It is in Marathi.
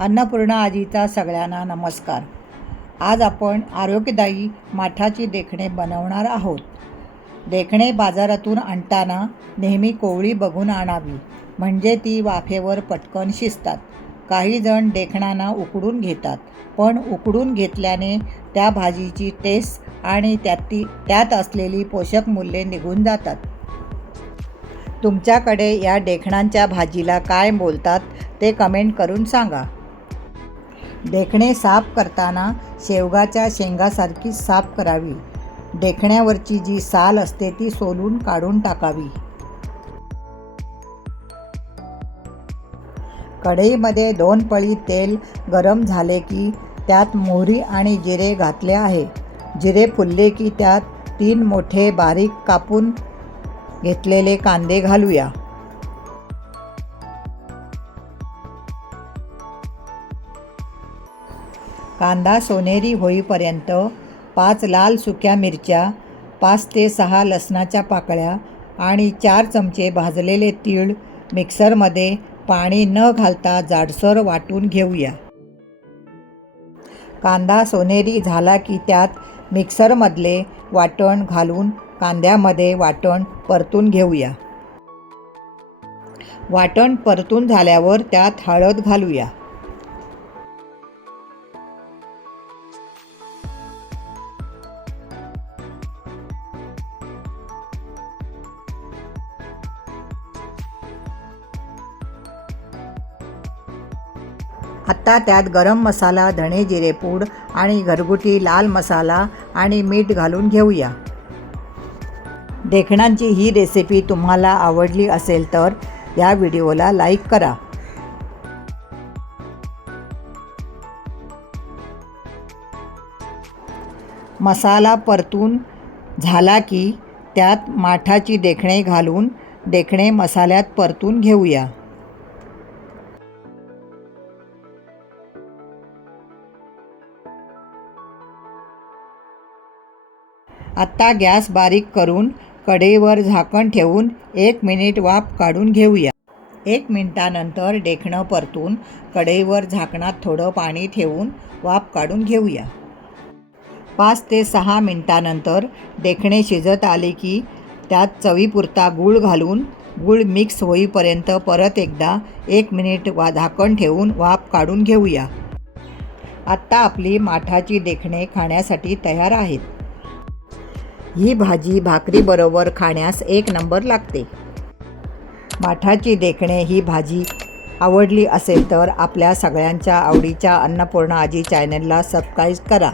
अन्नपूर्णा आजीचा सगळ्यांना नमस्कार। आज आपण आरोग्यदायी माठाची देखणे बनवणार आहोत। देखणे बाजारातून आणताना नेहमी कोवळी बघून आणावी, म्हणजे ती वाफेवर पटकन शिजतात। काही जण देखणांना उकडून घेतात, पण उकडून घेतल्याने त्या भाजीची टेस्ट आणि त्यात असलेली पोषक मूल्ये निघून जातात। तुमच्याकडे या देखणांच्या भाजीला काय बोलतात ते कमेंट करून सांगा। देखणे साफ करताना शेवगाच्या शेंगासारखी साफ करावी। देखण्यावरची जी साल असते ती सोलून काढून टाकावी। कढईमध्ये 2 पळी तेल गरम झाले की त्यात मोहरी आणि जिरे घातले आहे। जिरे फुलले की त्यात 3 मोठे बारीक कापून घेतलेले कांदे घालूया। कांदा सोनेरी होईपर्यंत 5 लाल सुक्या मिरच्या, 5 ते 6 लसणाच्या पाकळ्या आणि 4 चमचे भाजलेले तीळ मिक्सरमध्ये पाणी न घालता जाडसर वाटून घेऊया। कांदा सोनेरी झाला की त्यात मिक्सरमधले वाटण घालून कांद्यामध्ये वाटण परतून घेऊया। वाटण परतून झाल्यावर त्यात हळद घालूया। आता त्यात गरम मसाला, धणे जिरे पूड आणि घरगुती लाल मसाला आणि मीठ घालून घेऊया। देखणांची ही रेसिपी तुम्हाला आवडली असेल तर या व्हिडिओला लाईक करा। मसाला परतून झाला की त्यात माठाची देखणे घालून देखणे मसाल्यात परतून घेऊया। आता गॅस बारीक करून कढईवर झाकण ठेवून 1 मिनिट वाफ काढून घेऊया। 1 मिनिटानंतर देखणं परतून कढईवर झाकणात थोडं पाणी ठेवून वाफ काढून घेऊया। 5 ते 6 मिनिटानंतर देखणे शिजत आले की त्यात चवीपुरता गूळ घालून गूळ मिक्स होईपर्यंत परत एकदा 1 मिनिट झाकण ठेवून वाफ काढून घेऊया। आत्ता आपली माठाची देखणे खाण्यासाठी तयार आहेत। ही भाजी भाकरीबरोबर खाण्यास 1 नंबर लागते। माठाची देखणे ही भाजी आवडली असेल तर आपल्या सगळ्यांच्या आवडीच्या अन्नपूर्णा आजी चॅनलला सबस्क्राईब करा।